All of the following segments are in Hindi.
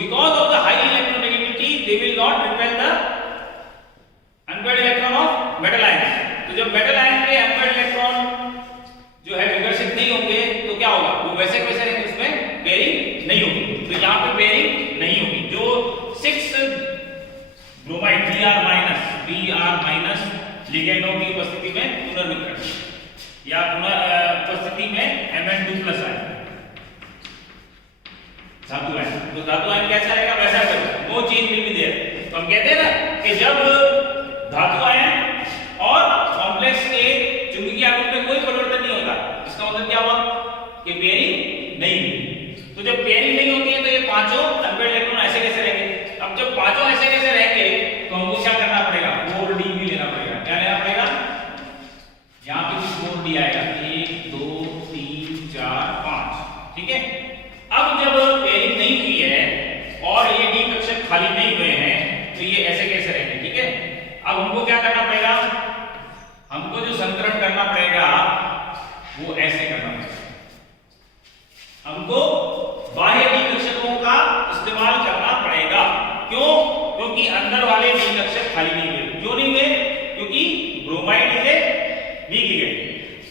because of the high electronegativity they will not repel the unpaired electron of metal ions. तो जब मेटल आयन के unpaired इलेक्ट्रॉन जो है विकर्षित नहीं होंगे तो क्या होगा, वो वैसे वैसे रहेंगे, उसमें पेयरिंग नहीं होगी। तो यहाँ पे पेयरिंग नहीं होगी। जो 6 ब्रोमाइड Br- लिगेंडों की उपस्थिति में पुनर्विकर्ण या उपस्थिति में Mn2+ आयन धातु आयन, तो धातु आयन कैसा रहेगा, वैसा रहेगा, no change will be there. तो हम कहते हैं ना कि जब धातु आयन और कॉम्प्लेक्स के चुंबकीय आवेश में कोई परिवर्तन नहीं होता, इसका मतलब क्या हुआ कि पेयरिंग नहीं हुई। तो जब पेयरिंग नहीं होती है तो ये पांचों अनपेयर्ड इलेक्ट्रॉन ऐसे कैसे रहेंगे। अब जब पांचों ऐसे कैसे रहेंगे तो हमको क्या करना पड़ेगा, 4d भी लेना पड़ेगा। क्या लेना पड़ेगा, यहाँ पे 4d आएगा, 1 2 3 4 5, ठीक है। अब जब पेयरिंग नहीं हुई है और ये डी कक्षक खाली नहीं हुए हैं तो ये ऐसे कैसे रहेंगे, ठीक है। अब हमको क्या करना पड़ेगा, हमको जो संकरण करना पड़ेगा वो ऐसे करना पड़ेगा। हमको बाह्य डी कक्षकों का इस्तेमाल करना पड़ेगा। क्यों, क्योंकि अंदर वाले डी कक्षक खाली नहीं हुए। क्यों नहीं हुए, क्योंकि bromide is a week ligand.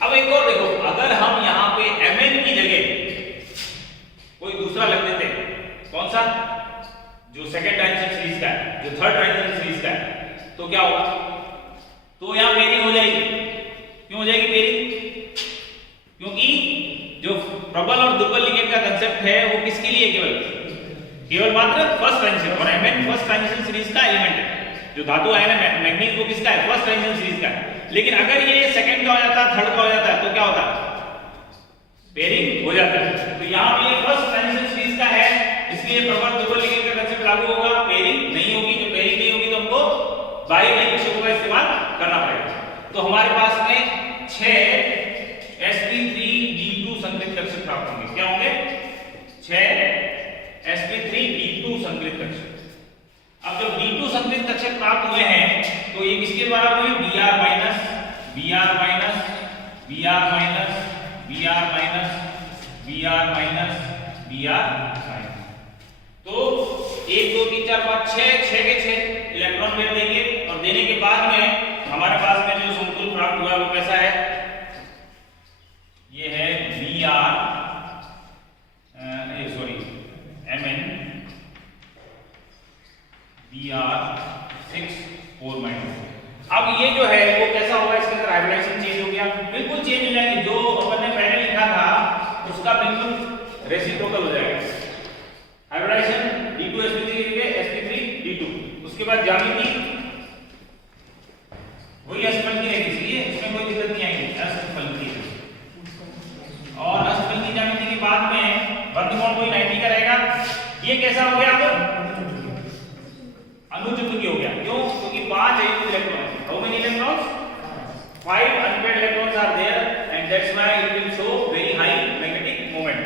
अब एक और देखो, अगर हम यहाँ पे Mn की जगह कोई दूसरा लग देते, कौन सा, जो सेकंड ट्रांजिशन सीरीज का है, जो थर्ड ट्रांजिशन सीरीज का है, तो क्या होगा, तो यहां पेयरिंग हो जाएगी। क्यों हो जाएगी पेयरिंग, क्योंकि जो प्रबल और दुर्बल लिगेंड का कांसेप्ट है वो किसके लिए, केवल मात्र फर्स्ट ट्रांजिशन, और Mn फर्स्ट ट्रांजिशन सीरीज का एलिमेंट है। जो धातु आयन है मैग्नीज वो किसका है, फर्स्ट ट्रांजिशन सीरीज का है। लेकिन अगर ये सेकंड का हो जाता है, थर्ड का हो जाता है, तो क्या होता है, पेयरिंग हो जाता है। तो यहां पे ये फर्स्ट ट्रांजिशन सीरीज का है, इसलिए प्रबल दुर्बल लिगेंड का कांसेप्ट लागू होगा, पेयरिंग नहीं होगी। जो पेयरिंग नहीं होगी तो हमको बाह्य डी कक्षकों का इस्तेमाल करना पड़ेगा। तो हमारे पास में 6 sp3d2 संकलित कक्षक प्राप्त होंगे। क्या होंगे, 6 sp3d2 संकलित कक्षक। अब जब d2 संकलित कक्षक प्राप्त हुए हैं तो ये किसके द्वारा हुए, Br minus Br minus Br minus Br minus Br minus Br minus. तो 1 2 3 4 5 6 के 6 इलेक्ट्रॉन पेयर देंगे, और देने के बाद में हमारे पास में जो समतुल प्राप्त हुआ वो कैसा है, ये है Mn Br6 4 -। अब ये जो है वो कैसा होगा, इसके अंदर हाइब्रिडाइजेशन चेंज हो गया, बिल्कुल चेंज हो जाएंगे। जो अपन ने पहले लिखा था उसका बिल्कुल रेसिप्रोकल हो जाएगा। हाइब्रिडाइजेशन D2 sp3 sp3d2, उसके बाद ज्यामिति वही असफल की रहेगी, इसलिए इसमें कोई दिक्कत नहीं आएगी, असफल की। और असफल की ज्यामिति के बाद में बंद कोण कोई 90 का रहेगा। ये कैसा हो गया, अब अनुचुंबकीय हो गया। क्यों, क्योंकि 5 electron, how many electrons, 5 unpaired electrons are there and that's why it will show very high magnetic moment.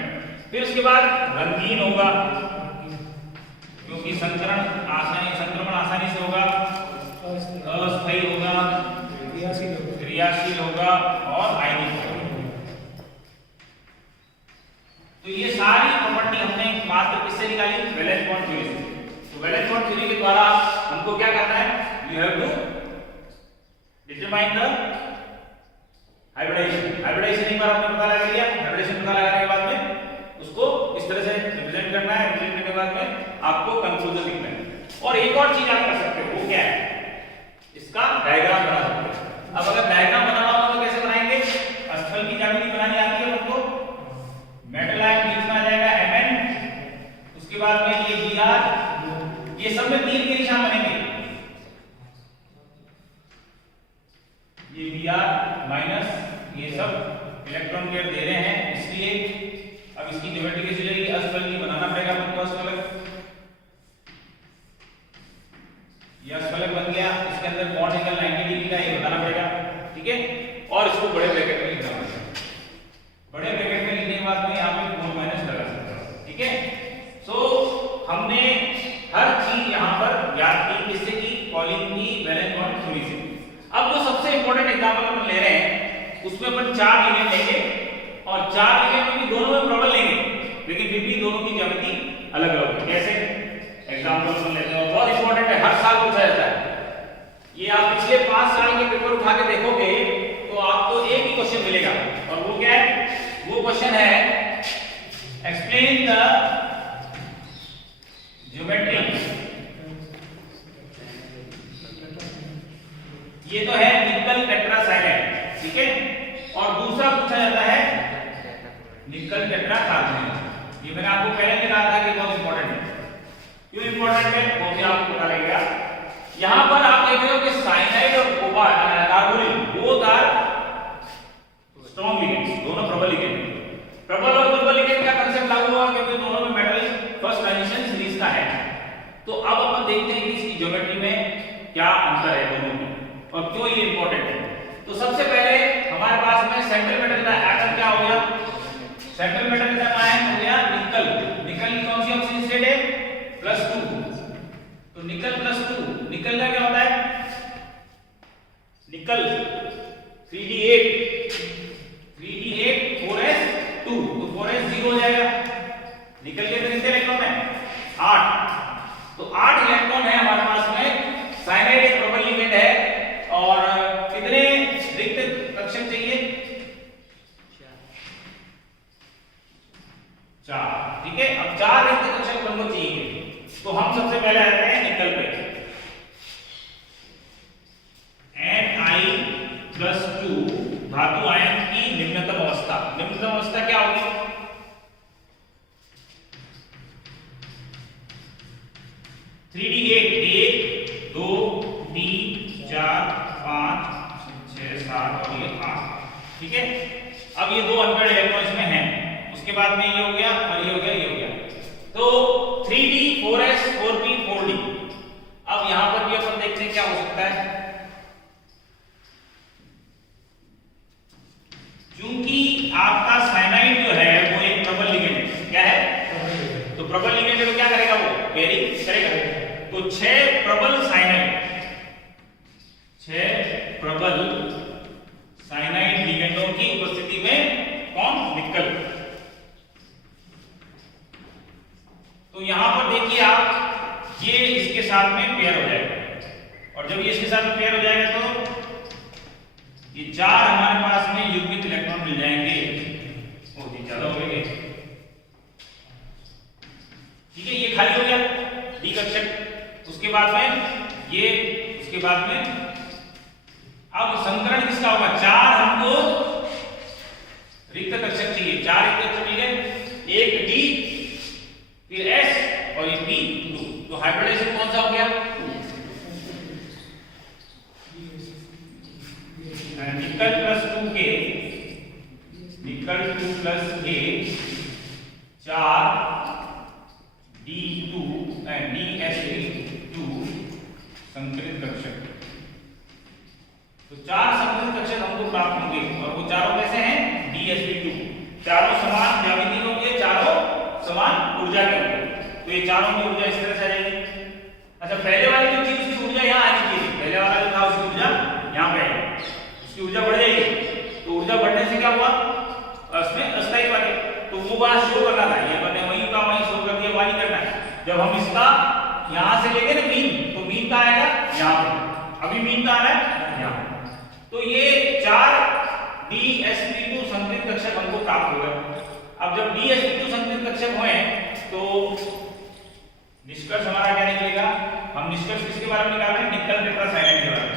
फिर उसके बाद रंगीन होगा, क्योंकि संक्रमण आसानी से होगा, अस्थायी होगा, क्रियाशील होगा और आयनिक होगा। तो ये सारी प्रॉपर्टी हमने मात्र किससे निकाली, वैलेंस बॉन्ड थ्योरी से। तो वैलेंस बॉन्ड थ्योरी के द्वारा हमको क्या करना है, you have to determine the hybridization. Hybridization एक बार आपने पता लगा लिया, हाइब्रिडाइजेशन पता लगाने के बाद में उसको इस तरह से रिप्रेजेंट करना है। रिप्रेजेंट करने के बाद में आपको कंक्लूजन लिखना है। और एक और चीज आप कर सकते हो, वो क्या है, इसका डायग्राम बना सकते हो। अब अगर डायग्राम बनाना हो तो कैसे बनाएंगे, स्थल की ज्यामिति बनानी आती है हमको, मेटल आयन बीच में आ जाएगा Mn, उसके बाद में ये Br, ये सब में तीर के निशान बनेंगे, ये Br माइनस, ये सब इलेक्ट्रॉन पेयर दे रहे हैं, इसलिए अब इसकी ज्योमेट्री कैसी हो जाएगी, अस्थल की बनाना पड़ेगा हमको। अस्थलक, ये अस्थलक बन गया, इसके अंदर कोण एंगल 90 डिग्री का ये बताना पड़ेगा, ठीक है। और इसको बड़े ब्रैकेट में लिखना पड़ेगा। बड़े ब्रैकेट में लिखने के बाद में यहाँ पे कोण माइनस लगा सकते हो, ठीक है। सो हमने हर चीज यहाँ पर याद की, किससे की, पॉलिंग की वैलेंस बॉन्ड थ्योरी से। अब जो सबसे इंपॉर्टेंट एग्जांपल अपन ले रहे हैं उसमें अपन 4 लिगेंड लेंगे, और 4 लिगेंड में भी दोनों में प्रबल लेंगे, लेकिन फिर भी दोनों की ज्यामिति अलग अलग होगी। कैसे, एग्जांपल सुन लेते हैं, बहुत इंपॉर्टेंट है, हर साल पूछा जाता है ये। आप पिछले 5 साल के पेपर उठा के देखोगे तो आपको एक ही क्वेश्चन मिलेगा, और वो क्या है? वो क्वेश्चन है एक्सप्लेन द ज्योमेट्री। ये तो है निकल टेट्रासाइक्लाइड, ठीक है। और दूसरा पूछा जाता है निकल टेट्राकार्बोनेट। ये मैंने आपको पहले भी कहा था कि बहुत इंपॉर्टेंट है। क्यों इंपॉर्टेंट है वो भी आपको पता लगेगा। यहां पर आप देख रहे हो कि साइनाइड और carbonyl both are strong ligands, दोनों प्रबल लिगेंड। प्रबल और दुर्बल लिगेंड का कांसेप्ट लागू हुआ क्योंकि दोनों में मेटल फर्स्ट ट्रांजिशन सीरीज का है। तो अब अपन देखते हैं कि इसकी ज्योमेट्री में क्या अंतर है दोनों में और क्यों ये इंपॉर्टेंट है। तो सबसे पहले हमारे पास में सेंट्रल मेटल का एटम क्या हो गया? सेंट्रल मेटल का आयन हो गया निकल। निकल की कौन सी ऑक्सीजन स्टेट है? +2। तो निकल +2, निकल का क्या होता है? निकल 3d8 4s2, तो 4s 0 हो जाएगा। निकल के कितने इलेक्ट्रॉन है? 8। तो 8 इलेक्ट्रॉन है हमारे पास में। साइनाइड एक प्रबल लिगेंड है और कितने रिक्त कक्षक चाहिए? 4, ठीक है। अब 4 रिक्त कक्षक हमको चाहिए, तो हम सबसे पहले आते हैं निकल पे। Ni+2 धातु आयन की निम्नतम अवस्था। निम्नतम अवस्था क्या होगी? 3d8 1 2 3 4 5 6 7 और ये 8, ठीक है। अब ये दो अनपेयर्ड इलेक्ट्रॉन इसमें हैं। उसके बाद में ये हो गया और ये हो गया, ये हो गया। तो 3d 4s 4p 4d। अब यहां पर भी अपन देखते हैं क्या हो सकता है। क्योंकि आपका साइनाइड जो है वो एक प्रबल लिगेंड है। क्या है? तो प्रबल लिगेंड है तो क्या करेगा? वो पेयरिंग करेगा। तो 6 प्रबल साइनाइड, 6 प्रबल साइनाइड लिगेंडों की उपस्थिति में कौन? निकल। तो यहां पर देखिए आप, ये इसके साथ में पेयर हो जाएगा, और जब ये इसके साथ में पेयर हो जाएगा तो ये 4 हमारे पास में युग्मित इलेक्ट्रॉन मिल जाएंगे। ओ जी, ज्यादा हो गए, ठीक है। ये खाली हो गया डी कक्षक। उसके बाद में ये, उसके बाद में अब संकरण किसका होगा? 4 हमको रिक्त कक्षक चाहिए। 4 रिक्त कक्षक मिल गए, एक डी फिर S और ये P2। तो हाइब्रिडाइजेशन कौन सा हो गया? निकल +2 के, निकल 2 के 4 D2 DSP2 संकरित कक्षक। तो 4 संकरित कक्षक हमको प्राप्त होंगे, और वो चारों कैसे हैं? DSP2। चारों समान ज्यामिति के होंगे, चारों समान ऊर्जा के होंगे। तो ये चारों की ऊर्जा इस तरह से आ जाएगी। अच्छा, पहले वाली जो चीज उसकी ऊर्जा यहाँ आनी चाहिए। पहले वाला जो था उसकी ऊर्जा यहाँ पे आएगी, उसकी ऊर्जा बढ़ जाएगी। तो ऊर्जा बढ़ने से क्या हुआ? उसमें अस्थायी बने। तो वो वहां शो करना था, ये मैंने वहीं का वहीं शो कर दिया, वहीं करना है। जब हम इसका यहाँ से लेंगे ना मीन, तो मीन का आएगा यहाँ पे। अभी मीन का आ रहा है यहाँ। तो ये 4 DSP2 संकरित कक्षक हमको प्राप्त हो गए। अब जब DSP2 संकरित कक्षक हुए तो निष्कर्ष हमारा क्या निकलेगा? हम निष्कर्ष किसके बारे में निकाल रहे हैं? निकल टेट्रासाइक्लाइड के बारे में।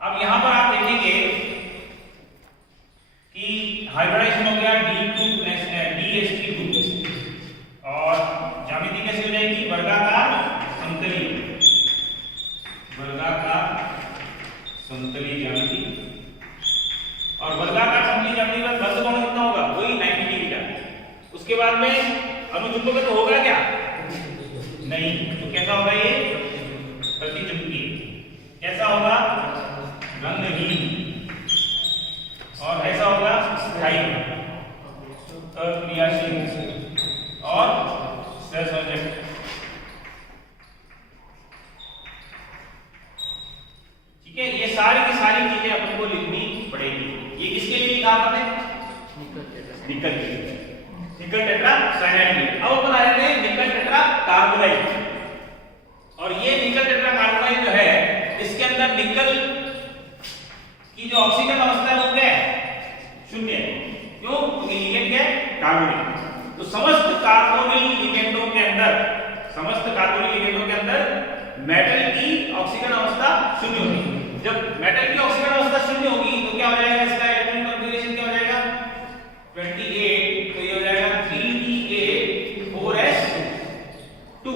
अब यहां पर आप देखेंगे कि हाइब्रिडाइजेशन हो गया DSP2 और ज्यामिति कैसे हो जाएगी? वर्गाकार समतली, वर्गाकार समतली ज्यामिति। और वर्गाकार समतली ज्यामिति का बंध कोण कितना होगा? वही 90 डिग्री का। उसके बाद में अनुचुंबक तो होगा क्या? नहीं। तो कैसा होगा ये? प्रतिचुंबकीय। कैसा होगा? रंगहीन। और ऐसा होगा स्थायी, अक्रियाशील और सहसंयोजक। ठीक है, ये सारी की सारी चीजें अपन को लिखनी पड़ेगी। ये किसके लिए लिखा आपने? निकल के लिए, निकल टेट्रा साइनाइड के लिए। अब अपन आ जाते हैं निकल टेट्रा कार्बोनाइल। और ये निकल टेट्रा कार्बोनाइल जो है, इसके अंदर निकल की जो ऑक्सीजन अवस्था है वो क्या है? शून्य है। क्यों? क्योंकि लिगेंड क्या है? कार्बोनिल। तो समस्त कार्बोनिल लिगेंडों के अंदर, समस्त कार्बोनिल लिगेंडों के अंदर मेटल की ऑक्सीजन अवस्था शून्य होगी। जब मेटल की ऑक्सीजन अवस्था शून्य होगी तो क्या हो जाएगा? इसका इलेक्ट्रॉनिक कॉन्फ़िगरेशन क्या हो जाएगा? 28। तो ये हो जाएगा 3d8 4s2,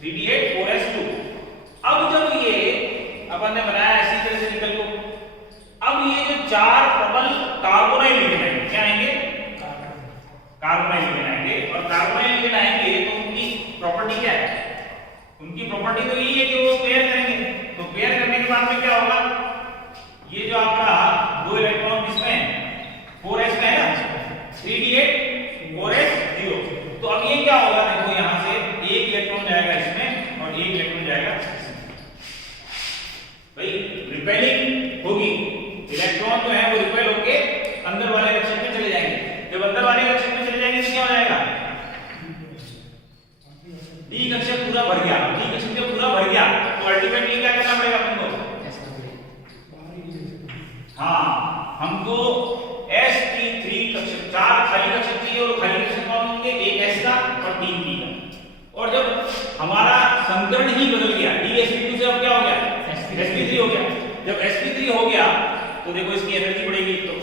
3d8 4s2। अब जब ये अपन ने बनाया इसी तरह से निकल को, अब ये जो चार प्रबल कार्बोनाइल लिगेंड आएंगे, क्या आएंगे? कार्बोनाइल लिगेंड आएंगे। और कार्बोनाइल लिगेंड आएंगे तो उनकी प्रॉपर्टी क्या है? उनकी प्रॉपर्टी तो यही है कि वो पेयर करेंगे। तो पेयर करने के बाद में क्या होगा? ये जो आपका दो इलेक्ट्रॉन किसमें है? 4s में है ना, 3d8 4s0। तो अब ये क्या होगा? देखो यहां से एक इलेक्ट्रॉन जाएगा इसमें और एक इलेक्ट्रॉन जाएगा इसमें। भाई रिपेलिंग होगी, इलेक्ट्रॉन जो है वो रिपेल होके अंदर वाले कक्षक में चले जाएंगे। जब अंदर वाले कक्षक में चले जाएंगे तो क्या हो जाएगा? डी कक्षक पूरा भर गया। डी कक्षक जब पूरा भर गया तो अल्टीमेटली क्या करना पड़ेगा अपन को? हाँ, हमको sp3 कक्षक, चार खाली कक्षक चाहिए। और खाली कक्षक कौन होंगे? एक s का और 3 p का। और जब हमारा संकरण ही बदल गया, dsp2 से अब क्या हो गया? sp3 हो गया। जब sp3 हो गया तो देखो इसकी एनर्जी बढ़ेगी। तो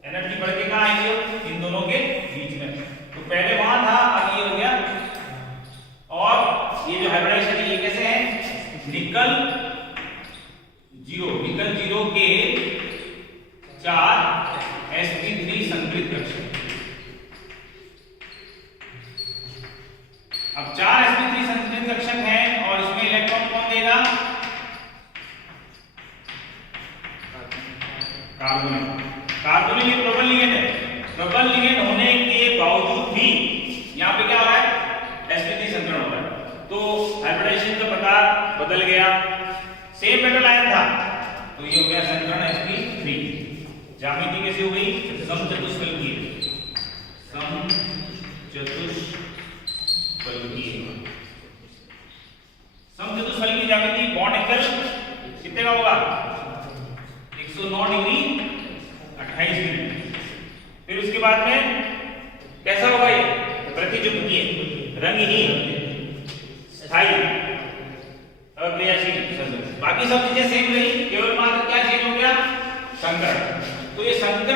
एनर्जी बढ़ के कहां आएगी? इन दोनों के बीच में। तो पहले वहां था, अब ये हो गया। और ये जो हाइब्रिडाइजेशन है ये कैसे है? निकल जीरो के 4 sp3 संकलित कक्षक। अब 4 sp3 संकलित कक्षक हैं और इसमें इलेक्ट्रॉन कौन देगा? कार्बोनिल। कार्बोनिल एक प्रबल लिगेंड है। प्रबल लिगेंड होने के बावजूद भी यहाँ पे क्या हो रहा है? sp3 संकरण हो रहा है। तो हाइब्रिडाइजेशन का प्रकार बदल गया। सेम मेटल आयन था तो ये हो गया संकरण sp3। ज्यामिति कैसे हो गई? समचतुष्फलकीय, समचतुष्फलकीय ज्यामिति। बॉन्ड एंगल कितने का होगा? 109 डिग्री 28 मिनट। फिर उसके बाद में कैसा होगा? ये प्रतिजुम्बकीय, रंगहीन, स्थायी, अक्रियाशील। बाकी सब चीजें सेम रही, केवल मात्र क्या चेंज हो गया? संकरण। तो ये संकरण